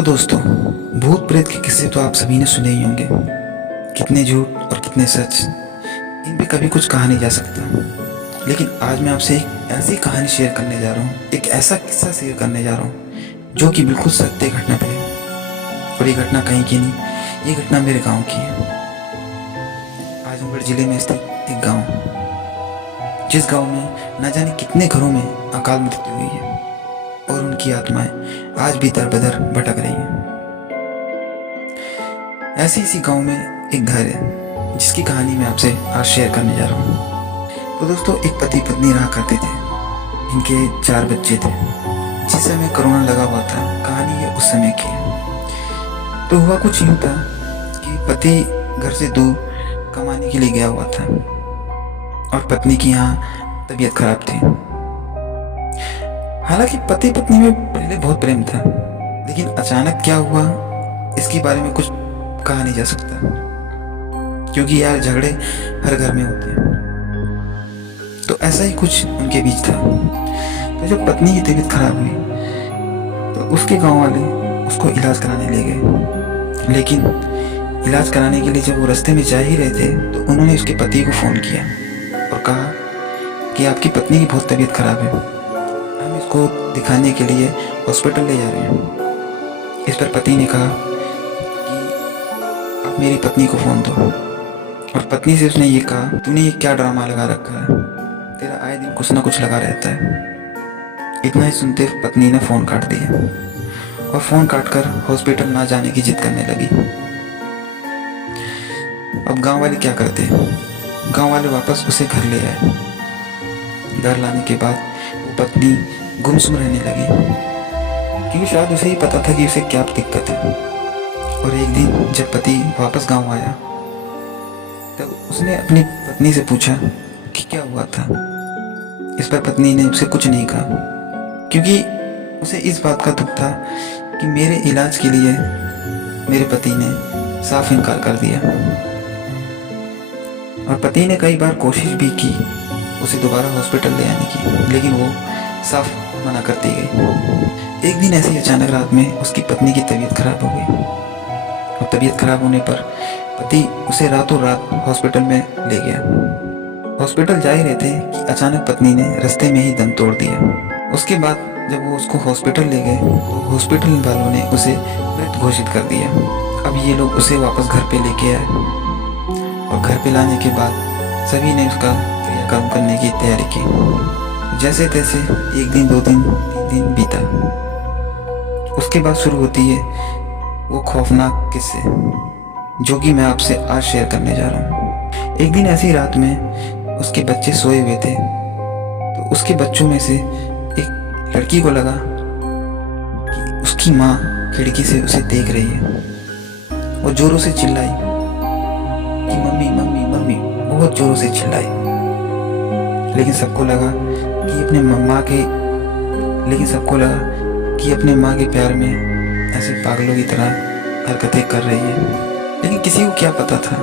तो दोस्तों, भूत प्रेत के किस्से तो आप सभी ने सुने ही होंगे। कितने झूठ और कितने सच, इन पे कभी कुछ कहा नहीं जा सकता। लेकिन आज मैं आपसे एक ऐसी कहानी शेयर करने जा रहा हूँ, एक ऐसा किस्सा शेयर करने जा रहा हूँ जो कि बिल्कुल सत्य घटना पे है। और ये घटना कहीं की नहीं, ये घटना मेरे गाँव की है। आजमगढ़ जिले में स्थित एक गाँव, जिस गाँव में न जाने कितने घरों में अकाल मृत्यु हुई है और उनकी आत्माएं आज भी दर बदर भटक रही हैं। ऐसे इसी गांव में एक घर है जिसकी कहानी मैं आपसे आज शेयर करने जा रहा हूँ। तो दोस्तों, एक पति पत्नी रहा करते थे, इनके 4 बच्चे थे। जिस समय कोरोना लगा हुआ था, कहानी ये उस समय की है। तो हुआ कुछ यूँ था कि पति घर से दूर कमाने के लिए गया हुआ था और पत्नी की यहाँ तबीयत खराब थी। हालांकि पति पत्नी में पहले बहुत प्रेम था, लेकिन अचानक क्या हुआ इसके बारे में कुछ कहा नहीं जा सकता, क्योंकि यार झगड़े हर घर में होते हैं। तो ऐसा ही कुछ उनके बीच था। तो जब पत्नी की तबीयत खराब हुई तो उसके गांव वाले उसको इलाज कराने ले गए। लेकिन इलाज कराने के लिए जब वो रास्ते में जा ही रहे थे तो उन्होंने उसके पति को फ़ोन किया और कहा कि आपकी पत्नी की बहुत तबीयत खराब है, हम इसको दिखाने के लिए हॉस्पिटल ले जा रहे हैं। इस पर पति ने कहा कि आप मेरी पत्नी को फ़ोन दो। और पत्नी से उसने ये कहा, तूने ये क्या ड्रामा लगा रखा है, तेरा आए दिन कुछ ना कुछ लगा रहता है। इतना ही सुनते पत्नी ने फ़ोन काट दिया और फ़ोन काटकर हॉस्पिटल ना जाने की जिद करने लगी। अब गांव वाले क्या करते, गांव वाले वापस उसे घर ले आए। घर लाने के बाद वो पत्नी गुमसुम रहने लगी, क्योंकि शायद उसे ही पता था कि उसे क्या दिक्कत है। और एक दिन जब पति वापस गांव आया तब उसने अपनी पत्नी से पूछा कि क्या हुआ था। इस पर पत्नी ने उसे कुछ नहीं कहा, क्योंकि उसे इस बात का दुख था कि मेरे इलाज के लिए मेरे पति ने साफ इनकार कर दिया। और पति ने कई बार कोशिश भी की उसे दोबारा हॉस्पिटल ले आने की, लेकिन वो साफ मना करती गई। एक दिन ऐसी अचानक रात में उसकी पत्नी की तबीयत खराब हो गई और तबीयत खराब होने पर पति उसे रातों रात हॉस्पिटल में ले गया। हॉस्पिटल जा ही रहे थे कि अचानक पत्नी ने रास्ते में ही दम तोड़ दिया। उसके बाद जब वो उसको हॉस्पिटल ले गए तो हॉस्पिटल वालों ने उसे मृत घोषित कर दिया। अब ये लोग उसे वापस घर पे लेके आए और घर पे लाने के बाद सभी ने उसका क्रियाक्रम करने की तैयारी की। जैसे तैसे 1 दिन 2 दिन 3 दिन बीता। उसके बाद शुरू होती है वो खौफनाक किस्से, जो कि मैं आपसे आज शेयर करने जा रहा हूँ। एक दिन ऐसी रात में उसके बच्चे सोए हुए थे, तो उसके बच्चों में से एक लड़की को लगा कि उसकी माँ खिड़की से उसे देख रही है। वो जोरों से चिल्लाई कि मम्मी मम्मी मम्मी, बहुत जोरों से चिल्लाई। लेकिन सबको लगा कि अपने माँ के प्यार में ऐसे पागलों की तरह हरकतें कर रही है। लेकिन किसी को क्या पता था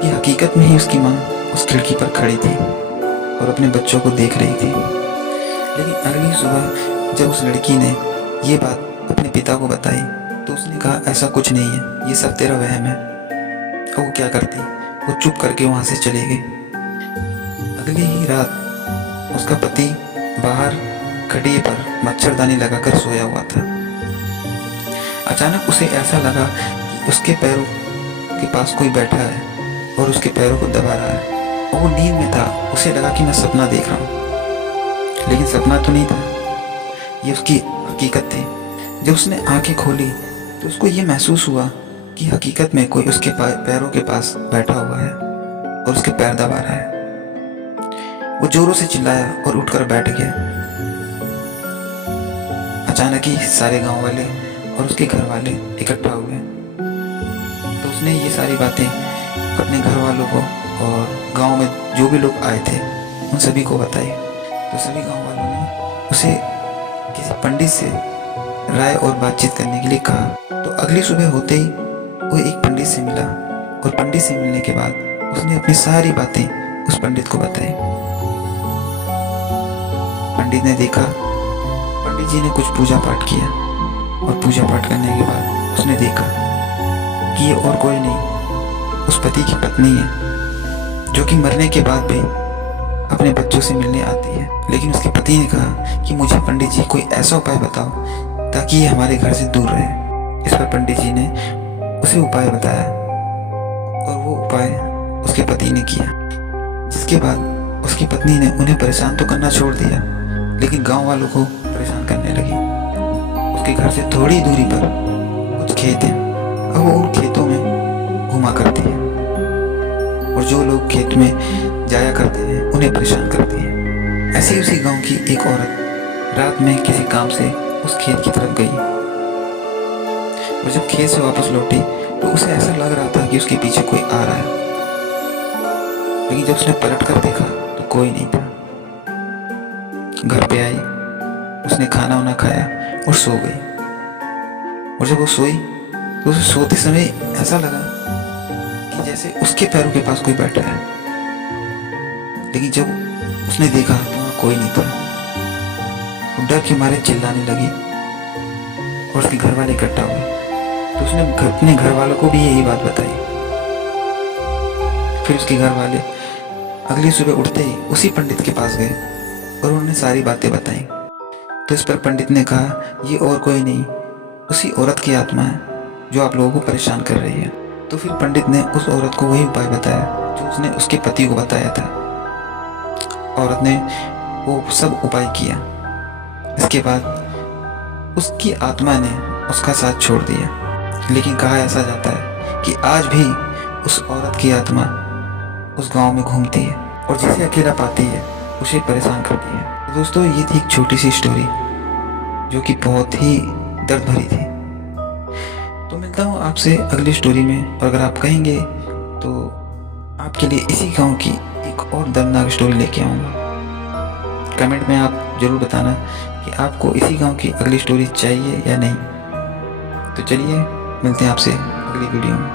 कि हकीकत में ही उसकी माँ उस खिड़की पर खड़ी थी और अपने बच्चों को देख रही थी। लेकिन अगली सुबह जब उस लड़की ने ये बात अपने पिता को बताई तो उसने कहा, ऐसा कुछ नहीं है, ये सब तेरा वहम है। और वो क्या करती, वो चुप करके वहाँ से चली गई। अगली ही रात उसका पति बाहर खटिए पर मच्छरदानी लगाकर सोया हुआ था। अचानक उसे ऐसा लगा कि उसके पैरों के पास कोई बैठा है और उसके पैरों को दबा रहा है। और वो नींद में था, उसे लगा कि मैं सपना देख रहा हूँ, लेकिन सपना तो नहीं था, ये उसकी हकीकत थी। जब उसने आंखें खोली तो उसको ये महसूस हुआ कि हकीकत में कोई उसके पैरों के पास बैठा हुआ है और उसके पैर दबा रहा है। वो जोरों से चिल्लाया और उठकर बैठ गया। अचानक ही सारे गांव वाले और उसके घर वाले इकट्ठा हुए। तो उसने ये सारी बातें अपने घर वालों को और गांव में जो भी लोग आए थे उन सभी को बताई। तो सभी गांव वालों ने उसे किसी पंडित से राय और बातचीत करने के लिए कहा। तो अगली सुबह होते ही वो एक पंडित से मिला और पंडित से मिलने के बाद उसने अपनी सारी बातें उस पंडित को बताई। पंडित ने देखा, पंडित जी ने कुछ पूजा पाठ किया और पूजा पाठ करने के बाद उसने देखा कि ये और कोई नहीं उस पति की पत्नी है, जो कि मरने के बाद भी अपने बच्चों से मिलने आती है। लेकिन उसके पति ने कहा कि मुझे पंडित जी कोई ऐसा उपाय बताओ ताकि ये हमारे घर से दूर रहे। इस पर पंडित जी ने उसे उपाय बताया और वो उपाय उसके पति ने किया, जिसके बाद उसकी पत्नी ने उन्हें परेशान तो करना छोड़ दिया, लेकिन गांव वालों को परेशान करने लगी। उसके घर से थोड़ी दूरी पर कुछ खेत हैं, अब वो उन खेतों में घुमा करती है और जो लोग खेत में जाया करते हैं उन्हें परेशान करती है। ऐसी उसी गांव की एक औरत रात में किसी काम से उस खेत की तरफ गई और जब खेत से वापस लौटी तो उसे ऐसा लग रहा था कि उसके पीछे कोई आ रहा है, लेकिन जब उसने पलट कर देखा तो कोई नहीं था। घर पे आई, उसने खाना वाना खाया और सो गई। और जब वो सोई तो उसे सोते समय ऐसा लगा कि जैसे उसके पैरों के पास कोई बैठा है, लेकिन जब उसने देखा तो वहाँ कोई नहीं था। वो डर के मारे चिल्लाने लगी और उसके घर वाले इकट्ठा हुए, तो उसने अपने घर वालों को भी यही बात बताई। फिर उसके घर वाले अगली सुबह उठते ही उसी पंडित के पास गए और उन्होंने सारी बातें बताई। तो इस पर पंडित ने कहा, ये और कोई नहीं उसी औरत की आत्मा है जो आप लोगों को परेशान कर रही है। तो फिर पंडित ने उस औरत को वही उपाय बताया जो उसने उसके पति को बताया था। औरत ने वो सब उपाय किया। इसके बाद उसकी आत्मा ने उसका साथ छोड़ दिया, लेकिन कहा ऐसा जाता है कि आज भी उस औरत की आत्मा उस गांव में घूमती है और जिसे अकेला पाती है उसे परेशान करती है। तो दोस्तों, ये थी एक छोटी सी स्टोरी जो कि बहुत ही दर्द भरी थी। तो मिलता हूँ आपसे अगली स्टोरी में, और अगर आप कहेंगे तो आपके लिए इसी गांव की एक और दर्दनाक स्टोरी लेके आऊँगा। कमेंट में आप ज़रूर बताना कि आपको इसी गांव की अगली स्टोरी चाहिए या नहीं। तो चलिए मिलते हैं आपसे अगली वीडियो में।